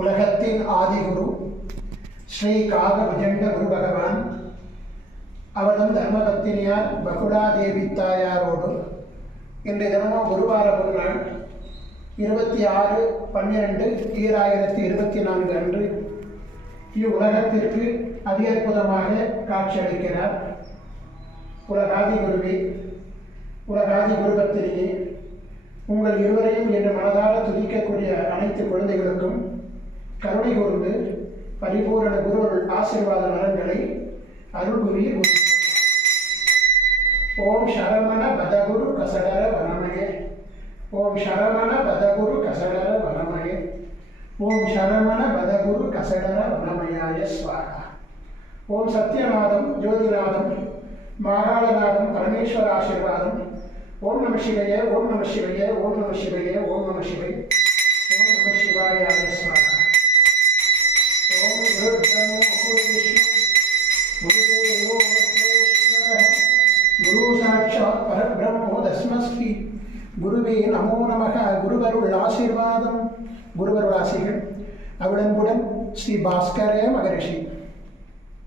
உலகத்தின் ஆதிகுரு ஸ்ரீ காக விஜண்ட குரு பகவான் அவர்தம் தர்மபத்தினியார் பகுடாதேவி தாயாரோடு இன்றைய தினமும் குருவார பொருநாள் 26/12/2024 அன்று இவ்வுலகத்திற்கு அதி அற்புதமாக காட்சியளிக்கிறார். உலகாதி குருவே, உலகாதி குருபத்தினியே, உங்கள் இருவரையும் என்று மனதார துதிக்கக்கூடிய அனைத்து குழந்தைகளுக்கும் கருணை கூர்ந்து பரிபூரண குருவருள் ஆசீர்வாத நலன்களை அருள் புரிய ஓம் சரமண பதகுரு கசடர வனமயே, ஓம் சரமண பதகுரு கசடர வனமயே, ஓம் சரமண பதகுரு கசடர வனமயாய ஸ்வாகா. ஓம் சத்யநாதம் ஜோதிநாதம் மாகாளநாதம் பரமேஸ்வர ஆசீர்வாதம். ஓம் நம சிவையே, ஓம் நம சிவையே, ஓம் நம சிவையே, ஓம் நம சிவை, ஓம் நம சிவாயாய ஸ்வாகா. ஓம் குருர்பிரம்மோ குருவிஷ்ணு குருதேவோ மகேஸ்வரः குரு சாட்சாத் பரபிரம்மோ தஸ்மஸ்மி குருவே நமோ நமக. குருவருள் ஆசீர்வாதம், குருவருள் ஆசைகள். அவளன்புடன் ஸ்ரீ பாஸ்கர மகரிஷி.